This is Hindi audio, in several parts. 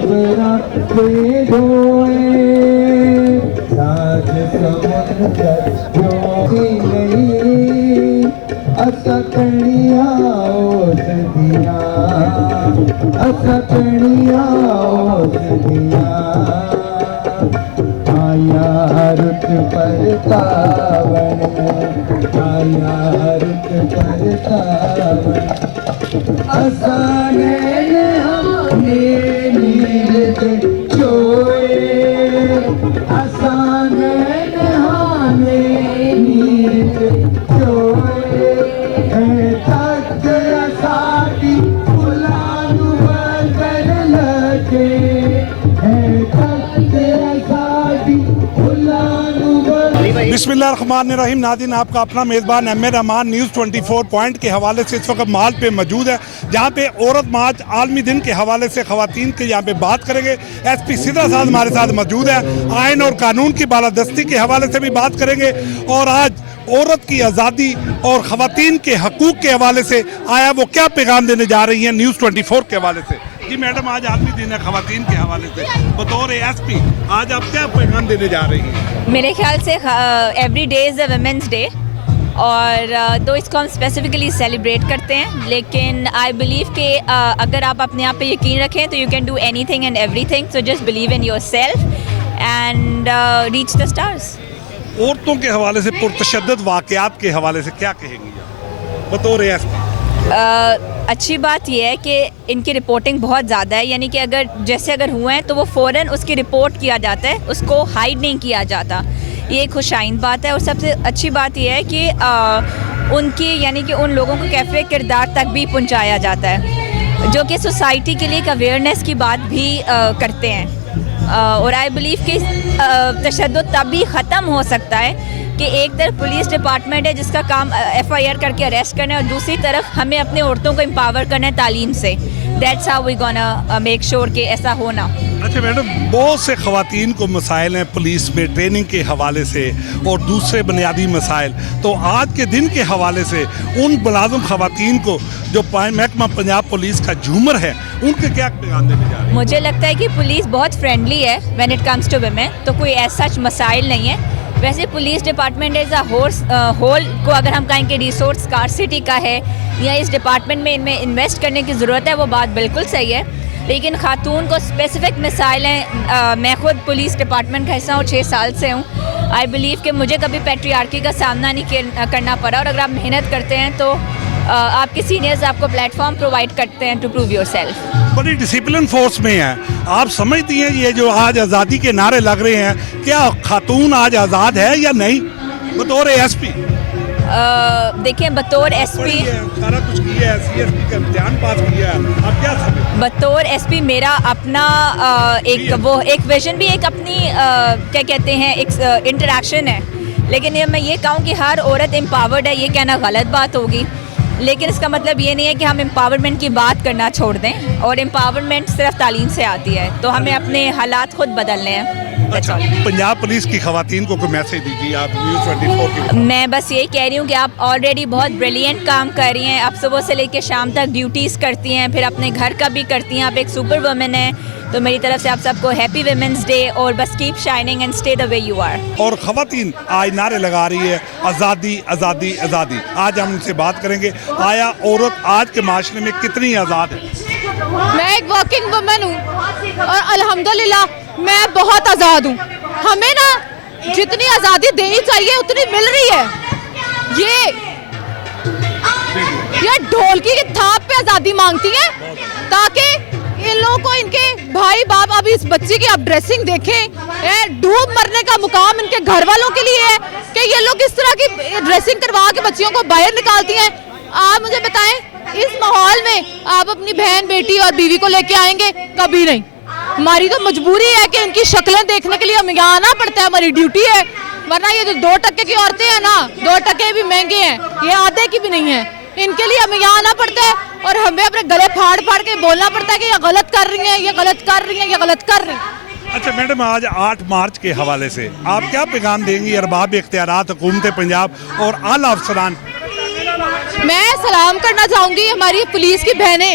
पे धोए साज समुंदर जोती नहीं असकड़िया ओस दिया असकड़िया ओस दिया आया रुत पर सावन आया रुत पर सावन असाने हमने नील के चोए असाने हमें नील के चोए तक असाटी फुलानु बदल लगे तक असाटी फुलानु बिस्मिल्लाहिर्रहमानिर्रहीम। नाज़रीन, आपका अपना मेज़बान एम.ए. रहमान न्यूज़ 24 पॉइंट के हवाले से इस वक्त माल पे मौजूद है, जहाँ पे औरत मार्च आलमी दिन के हवाले से ख़वातीन के यहाँ पे बात करेंगे। एसपी सिद्रा साहब हमारे साथ मौजूद है। आइन और कानून की बालादस्ती के हवाले से भी बात करेंगे और आज औरत की आज़ादी और ख़वातीन के हकूक़ के हवाले से आया वो क्या पैगाम देने जा रही हैं न्यूज़ 24 के हवाले से। जी मैडम, आज आलमी दिन है ख़वातीन के हवाले से, बतौर एसपी आज आप क्या पैगाम देने जा रही हैं? मेरे ख्याल से every day is a women's day और तो इसको हम स्पेसिफिकली सेलिब्रेट करते हैं, लेकिन आई बिलीव कि अगर आप अपने आप पे यकीन रखें तो you can do anything and everything, so just believe in yourself and reach the stars. औरतों के हवाले से पुरतशद्दुद वाक़यात के हवाले से क्या कहेंगी आप बतौर एसपी? अच्छी बात यह है कि इनकी रिपोर्टिंग बहुत ज़्यादा है, यानी कि अगर हुए हैं तो वो फ़ौरन उसकी रिपोर्ट किया जाता है, उसको हाइड नहीं किया जाता। ये एक खुशाइन बात है। और सबसे अच्छी बात यह है कि उनकी यानी कि उन लोगों को कैफ़े किरदार तक भी पहुंचाया जाता है, जो कि सोसाइटी के लिए एक अवेयरनेस की बात भी करते हैं। और आई बिलीव कि तशद्दुद तभी ख़त्म हो सकता है कि एक तरफ पुलिस डिपार्टमेंट है जिसका काम FIR करके अरेस्ट करना है, और दूसरी तरफ हमें अपने औरतों को एम्पावर करना है तालीम से। That's how we gonna make sure कि ऐसा होना। अच्छा मैडम, बहुत से ख़वातीन को मसाइल हैं पुलिस में ट्रेनिंग के हवाले से और दूसरे बुनियादी मसाइल, तो आज के दिन के हवाले से उन मुलाज़िम ख़वातीन को जो महकमा पंजाब पुलिस का झूमर है, उनके क्या पैगाम देने जा रहे हैं? मुझे लगता है कि पुलिस बहुत फ्रेंडली है when it comes to women, तो कोई ऐसा मसाइल नहीं है। वैसे police department as a whole को अगर हम कहें कि रिसोर्स स्कार्सिटी का है या इस डिपार्टमेंट में इनमें इन्वेस्ट करने की ज़रूरत है, वो बात बिल्कुल सही है, लेकिन ख़ातून को स्पेसिफिक मिसाइल हैं। मैं खुद पुलिस डिपार्टमेंट का हिस्सा हूँ, 6 साल से हूँ। आई बिलीव कि मुझे कभी पैट्रियार्की का सामना नहीं करना पड़ा, और अगर आप मेहनत करते हैं तो आपके सीनियर्स आपको प्लेटफॉर्म प्रोवाइड करते हैं टू प्रूव योरसेल्फ। बड़ी डिसिप्लिन फोर्स में है, आप समझती हैं ये जो आज आज़ादी के नारे लग रहे हैं, क्या खातून आज आज़ाद है या नहीं बतौर एसपी? देखिए, बतौर एसपी सारा कुछ किया है, CSP का इम्तिहान पास किया है, आप क्या समझते? बतौर एसपी मेरा अपना एक विजन भी, एक अपनी क्या कहते हैं, एक इंटरेक्शन है। लेकिन मैं ये कहूँ कि हर औरत एम्पावर्ड है, ये कहना गलत बात होगी, लेकिन इसका मतलब ये नहीं है कि हम एम्पावरमेंट की बात करना छोड़ दें, और एम्पावरमेंट सिर्फ तालीम से आती है, तो हमें अपने हालात खुद बदलने हैं। अच्छा, पंजाब पुलिस की ख़वातीन को कोई मैसेज दीजिए आप न्यूज़ 24 की। मैं बस यही कह रही हूँ कि आप ऑलरेडी बहुत ब्रिलियंट काम कर रही हैं, आप सुबह से लेकर शाम तक ड्यूटीज़ करती हैं, फिर अपने घर का भी करती हैं, आप एक सुपर वुमेन हैं। तो मेरी तरफ से आप सबको हैप्पी वुमेंस डे, और बस keep shining and stay the way you are. और ख़वातीन आज नारे लगा रही है आज़ादी आज़ादी आज़ादी। आज हम उनसे बात करेंगे, आया औरत आज के माशरे में कितनी आज़ाद है? मैं एक वर्किंग वुमेन हूँ और अल्हम्दुलिल्लाह मैं बहुत आज़ाद हूँ। हमें ना जितनी आज़ादी देनी चाहिए उतनी मिल रही है। ये ढोलकी की थाप पे आज़ादी मांगती है, ताकि इन लोगों को इनके भाई बाप, अभी इस बच्ची की आप ड्रेसिंग देखें, डूब मरने का मुकाम इनके घर वालों के लिए है कि ये लोग इस तरह की ड्रेसिंग करवा के बच्चियों को बाहर निकालती हैं। आप मुझे बताएं, इस माहौल में आप अपनी बहन, बेटी और बीवी को लेके आएंगे? कभी नहीं। हमारी तो मजबूरी है कि इनकी शक्लें देखने के लिए हमें यहाँ आना पड़ता है, हमारी ड्यूटी है, वरना ये जो 2% की औरतें हैं ना, 2% भी महंगे हैं, ये आधे की भी नहीं है। इनके लिए हमें यहाँ आना पड़ता है और हमें अपने गले फाड़ फाड़ के बोलना पड़ता है कि ये गलत कर रही हैं, ये गलत कर रही हैं, ये गलत कर रही हैं। अच्छा मैडम, आज 8 मार्च के हवाले से आप क्या पैगाम देंगी अरबाब इख्तियारात हुकूमत पंजाब और आला अफसरान? मैं सलाम करना चाहूँगी हमारी पुलिस की बहनें,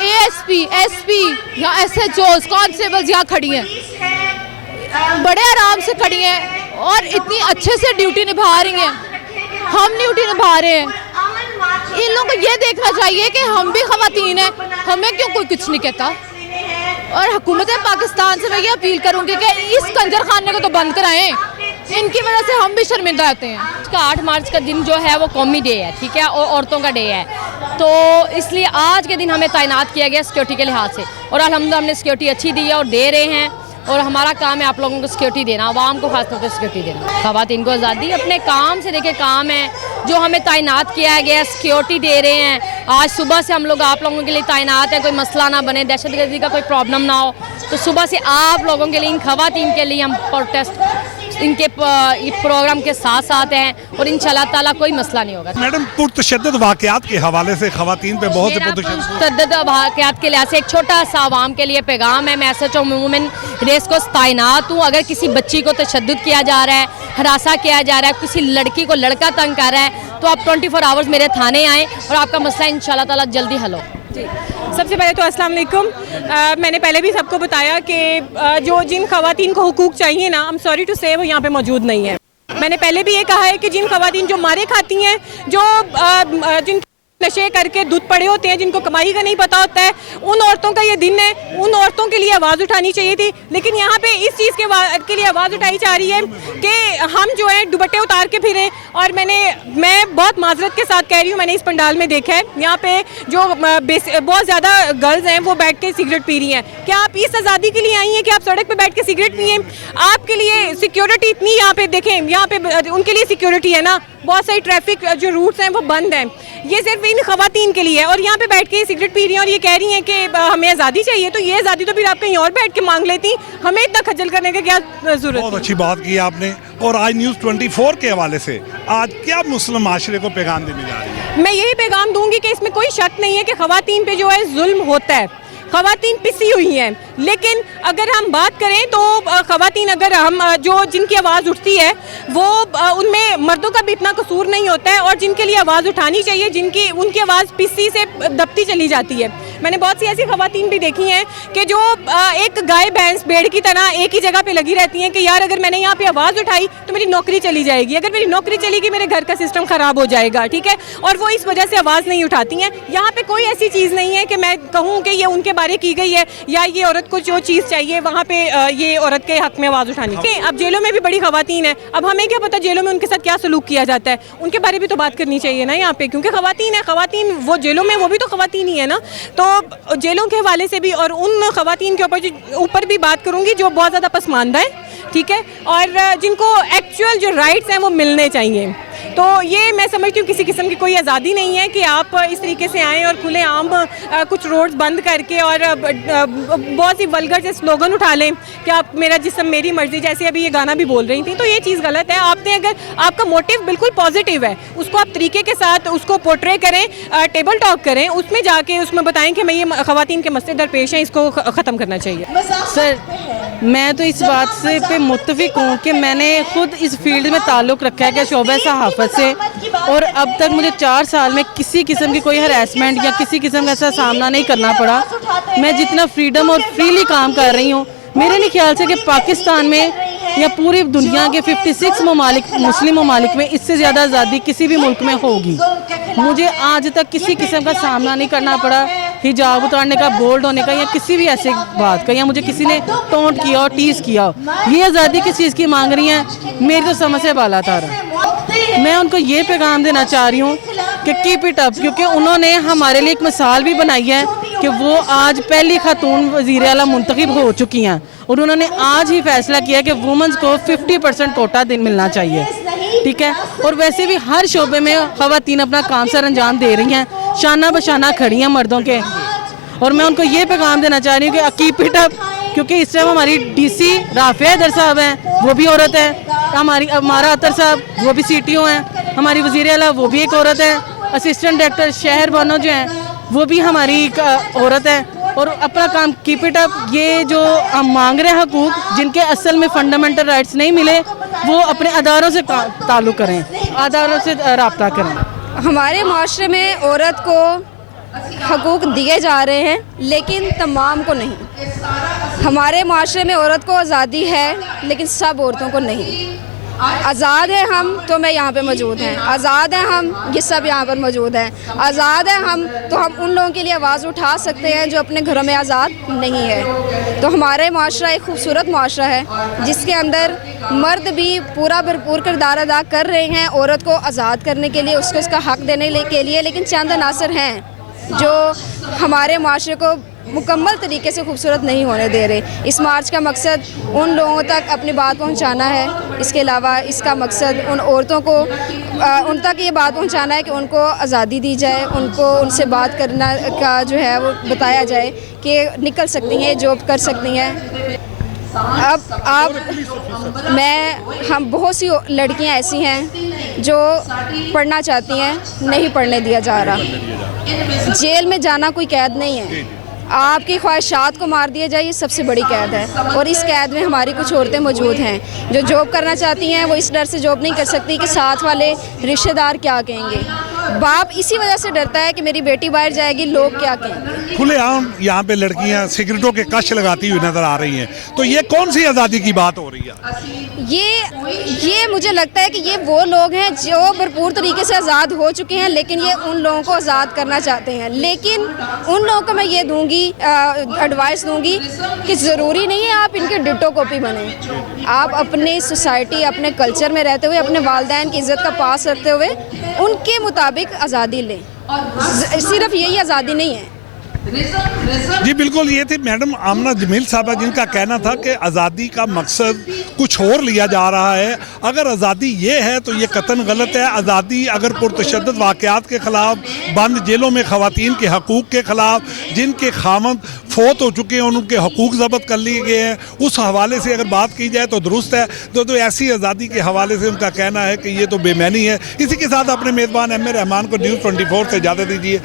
एएसपी, एसपी या एसएचओ, कांस्टेबल्स यहाँ खड़ी हैं, बड़े आराम से खड़ी हैं और इतनी अच्छे से ड्यूटी निभा रही हैं। हम ड्यूटी निभा रहे हैं, इन लोगों को ये देखना चाहिए कि हम भी खवातीन हैं, हमें क्यों कोई कुछ नहीं कहता। और हुकूमत पाकिस्तान से मैं ये अपील करूँगी कि इस कंजर खाने को तो बंद कराएं, इनकी वजह से हम भी शर्मिंदा होते हैं। का 8 मार्च का दिन जो है वो कौमी डे है, ठीक है, और औरतों का डे है, तो इसलिए आज के दिन हमें तैनात किया गया सिक्योरिटी के लिहाज से, और अल्हम्दुलिल्लाह हमने सिक्योरिटी अच्छी दी है और दे रहे हैं, और हमारा काम है आप लोगों को सिक्योरिटी देना, आवाम को खासतौर पर सिक्योरिटी देना। ख़वातीन को आज़ादी अपने काम से, देखिए काम है जो हमें तैनात किया गया, सिक्योरिटी दे रहे हैं। आज सुबह से हम लोग आप लोगों के लिए तैनात हैं, कोई मसला ना बने, दहशतगर्दी का कोई प्रॉब्लम ना हो, तो सुबह से आप लोगों के लिए, इन ख़वातीन के लिए हम प्रोटेस्ट इनके प्रोग्राम के साथ साथ हैं, और इंशाल्लाह ताला कोई मसला नहीं होगा। मैडम, पुरतशद्दुद वाक़यात के हवाले से ख़वातीन पे बहुत से पुरतशद्दुद वाक़यात के लिहाज से एक छोटा सा आवाम के लिए पैगाम है। मैं एसएचओ वुमेन रेस को तैनात हूँ। अगर किसी बच्ची को तशद्दुद किया जा रहा है, हरासा किया जा रहा है, किसी लड़की को लड़का तंग कर रहा है, तो आप 24 आवर्स मेरे थाने आएँ और आपका मसला इंशाल्लाह ताला जल्दी हल हो। सबसे पहले तो अस्सलाम वालेकुम। मैंने पहले भी सबको बताया कि जो जिन ख़वातीन को हुकूक चाहिए ना, आई एम सॉरी टू से, वो यहाँ पे मौजूद नहीं है। मैंने पहले भी ये कहा है कि जिन ख़वातीन जो मारे खाती हैं, जो जिन नशे करके दूध पड़े होते हैं, जिनको कमाई का नहीं पता होता है, उन औरतों का ये दिन है, उन औरतों के लिए आवाज़ उठानी चाहिए थी। लेकिन यहाँ पे इस चीज़ के लिए आवाज़ उठाई जा रही है कि हम जो है दुपट्टे उतार के फिरें। और मैं बहुत माजरत के साथ कह रही हूँ, मैंने इस पंडाल में देखा है, यहाँ पे जो बहुत ज़्यादा गर्ल्स हैं वो बैठ के सिगरेट पी रही हैं। क्या आप इस आज़ादी के लिए आई हैं कि आप सड़क पर बैठ के सिगरेट पिएँ? आपके लिए सिक्योरिटी इतनी, यहाँ पे देखें, यहाँ पे उनके लिए सिक्योरिटी है ना, बहुत सारी ट्रैफिक जो रूट्स हैं वो बंद हैं, ये सिर्फ इन ख़वातीन के लिए है। और यहाँ पे बैठ के सिगरेट पी रही हैं और ये कह रही हैं कि हमें आज़ादी चाहिए, तो ये आज़ादी तो फिर आप कहीं और बैठ के मांग लेती, हमें इतना खज्जल करने का क्या ज़रूरत। बहुत अच्छी बात की आपने। और आज न्यूज़ 24 के हवाले से आज क्या मुस्लिम माशरे को पैगाम देने जा रही है? मैं यही पैगाम दूंगी कि इसमें कोई शक नहीं है कि ख़वातीन पे जो है जुल्म होता है, ख़वातीन पिसी हुई हैं। लेकिन अगर हम बात करें तो ख़वातीन, अगर हम जो जिनकी आवाज़ उठती है वो उनमें मर्दों का भी इतना कसूर नहीं होता है, और जिनके लिए आवाज़ उठानी चाहिए, उनकी आवाज़ पिसी से दबती चली जाती है। मैंने बहुत सी ऐसी ख़वातीन भी देखी हैं कि जो एक गाय भैंस भेड़ की तरह एक ही जगह पे लगी रहती हैं कि यार अगर मैंने यहाँ पे आवाज़ उठाई तो मेरी नौकरी चली जाएगी, अगर मेरी नौकरी चलेगी मेरे घर का सिस्टम ख़राब हो जाएगा, ठीक है, और वो इस वजह से आवाज़ नहीं उठाती हैं। यहाँ पे कोई ऐसी चीज़ नहीं है कि मैं कहूँ कि ये उनके बारे की गई है या ये औरत को जो चीज़ चाहिए वहाँ पे ये औरत के हक में आवाज़ उठानी चाहिए। अब जेलों में भी बड़ी ख़वातीन है, अब हमें क्या पता जेलों में उनके साथ क्या सलूक किया जाता है, उनके बारे में तो बात करनी चाहिए ना यहाँ पे, क्योंकि ख़वातीन है, ख़वातीन वो जेलों में वो भी तो ख़वातीन ही है ना। तो जेलों के हवाले से भी और उन ख़वातीन के ऊपर भी बात करूँगी जो बहुत ज़्यादा पसमानदा है, ठीक है, और जिनको एक्चुअल जो राइट्स हैं वो मिलने चाहिए। तो ये मैं समझती हूँ किसी किस्म की कोई आज़ादी नहीं है कि आप इस तरीके से आएँ और खुले आम कुछ रोड्स बंद करके और बहुत सी वल्गर से स्लोगन उठा लें कि आप मेरा जिस्म मेरी मर्जी, जैसे अभी ये गाना भी बोल रही थी। तो ये चीज़ गलत है। आपने अगर आपका मोटिव बिल्कुल पॉजिटिव है, उसको आप तरीके के साथ उसको पोर्ट्रे करें, टेबल टॉक करें, उसमें जाके उसमें बताएं कि मैं ये ख़वातीन के मसले दरपेश हैं, इसको ख़त्म करना चाहिए। सर, मैं तो इस बात से पे मुत्तफिक हूँ कि मैंने खुद इस फील्ड में ताल्लुक़ रखा है कि शोबे सहाफ़त से, और अब तक मुझे 4 साल में किसी किस्म की कोई हरासमेंट या किसी किस्म का ऐसा सामना नहीं करना पड़ा। मैं जितना फ्रीडम और फ्रीली काम कर रही हूँ, मेरे नहीं ख्याल से कि पाकिस्तान में या पूरी दुनिया के 56 ममालिक मुस्लिम ममालिक में इससे ज़्यादा आज़ादी किसी भी मुल्क में होगी। मुझे आज तक किसी किस्म का सामना नहीं करना पड़ा, हिजाब उतारने का, बोल्ड होने का, या किसी भी ऐसे बात का, या मुझे किसी ने टोंट किया और टीज़ किया। ये आज़ादी किस चीज़ की मांग रही हैं, मेरी तो समझ से बाला तारा। मैं उनको ये पैगाम देना चाह रही हूँ कि कीप इट अप, क्योंकि उन्होंने हमारे लिए एक मिसाल भी बनाई है कि वो आज पहली खातून वज़ीर आला मुंतखब हो चुकी हैं, और उन्होंने आज ही फैसला किया कि वुमेंस को 50% कोटा मिलना चाहिए, ठीक है। और वैसे भी हर शोबे में ख़वातीन अपना काम सर अंजाम दे रही हैं, शाना बशाना खड़ी हैं मर्दों के। और मैं उनको ये पैगाम देना चाह रही हूँ कि कीप इट अप, क्योंकि इस टाइम हमारी डीसी राफिया हैदर साहब हैं, वो भी औरत है, हमारा अतर साहब वो भी CTO हैं, हमारी वज़ीर आला वो भी एक औरत है, असिस्टेंट डायरेक्टर शहर बानो जो हैं वो भी हमारी एक औरत है। और अपना काम कीप इट अप। ये जो हम मांग रहे हैं हकूक, जिनके असल में फंडामेंटल राइट्स नहीं मिले, वो अपने अदारों से ताल्लुक़ करें, अदारों से रब्ता करें। हमारे माशरे में औरत को हकूक़ दिए जा रहे हैं, लेकिन तमाम को नहीं। हमारे माशरे में औरत को आज़ादी है, लेकिन सब औरतों को नहीं। आज़ाद है हम तो मैं यहाँ पे मौजूद हैं, आज़ाद हैं हम, ये सब यहाँ पर मौजूद हैं। आज़ाद हैं हम तो हम उन लोगों के लिए आवाज़ उठा सकते हैं जो अपने घरों में आज़ाद नहीं है। तो हमारे माशरा एक खूबसूरत माशरा है जिसके अंदर मर्द भी पूरा भरपूर किरदार अदा कर रहे हैं औरत को आज़ाद करने के लिए, उसको उसका हक़ देने के लिए। लेकिन चंद अनासर हैं जो हमारे माशरे को मुकम्मल तरीके से खूबसूरत नहीं होने दे रहे। इस मार्च का मकसद उन लोगों तक अपनी बात पहुंचाना है। इसके अलावा इसका मकसद उन औरतों को उन तक ये बात पहुंचाना है कि उनको आज़ादी दी जाए, उनको उनसे बात करना का जो है वो बताया जाए कि निकल सकती हैं, जॉब कर सकती हैं। हम बहुत सी लड़कियां ऐसी हैं जो पढ़ना चाहती हैं, नहीं पढ़ने दिया जा रहा। जेल में जाना कोई कैद नहीं है, आपकी ख्वाहिशात को मार दिया जाए, ये सबसे बड़ी कैद है। और इस कैद में हमारी कुछ औरतें मौजूद हैं जो जॉब करना चाहती हैं, वो इस डर से जॉब नहीं कर सकती कि साथ वाले रिश्तेदार क्या कहेंगे। बाप इसी वजह से डरता है कि मेरी बेटी बाहर जाएगी, लोग क्या कहेंगे। खुलेआम यहाँ पे लड़कियाँ सिगरेटों के कश लगाती हुई नजर आ रही हैं, तो ये कौन सी आज़ादी की बात हो रही है? ये मुझे लगता है कि ये वो लोग हैं जो भरपूर तरीके से आज़ाद हो चुके हैं, लेकिन ये उन लोगों को आज़ाद करना चाहते हैं। लेकिन उन लोगों को मैं ये दूंगी, एडवाइस दूंगी कि ज़रूरी नहीं है आप इनके डिटो कॉपी बने। आप अपनी सोसाइटी, अपने कल्चर में रहते हुए, अपने वालिदैन की इज़्ज़त का पास रखते हुए उनके मुताबिक आज़ादी लें। सिर्फ यही आज़ादी नहीं है। जी बिल्कुल, ये थी मैडम आमना जमील साहबा जिनका कहना था कि आज़ादी का मकसद कुछ और लिया जा रहा है। अगर आज़ादी ये है तो ये कतन गलत है। आज़ादी अगर पुरतशद्दद वाक़यात के ख़िलाफ़, बंद जेलों में ख़वातीन के हकूक़ के ख़िलाफ़, जिनके खामद फोत हो चुके हैं उनके हकूक़ ज़ब्त कर लिए गए हैं, उस हवाले से अगर बात की जाए तो दुरुस्त है। तो ऐसी आज़ादी के हवाले से उनका कहना है कि ये तो बेमैनी है। इसी के साथ अपने मेज़बान एम ए रहमान को न्यूज़ 24 से इजाज़त दीजिए।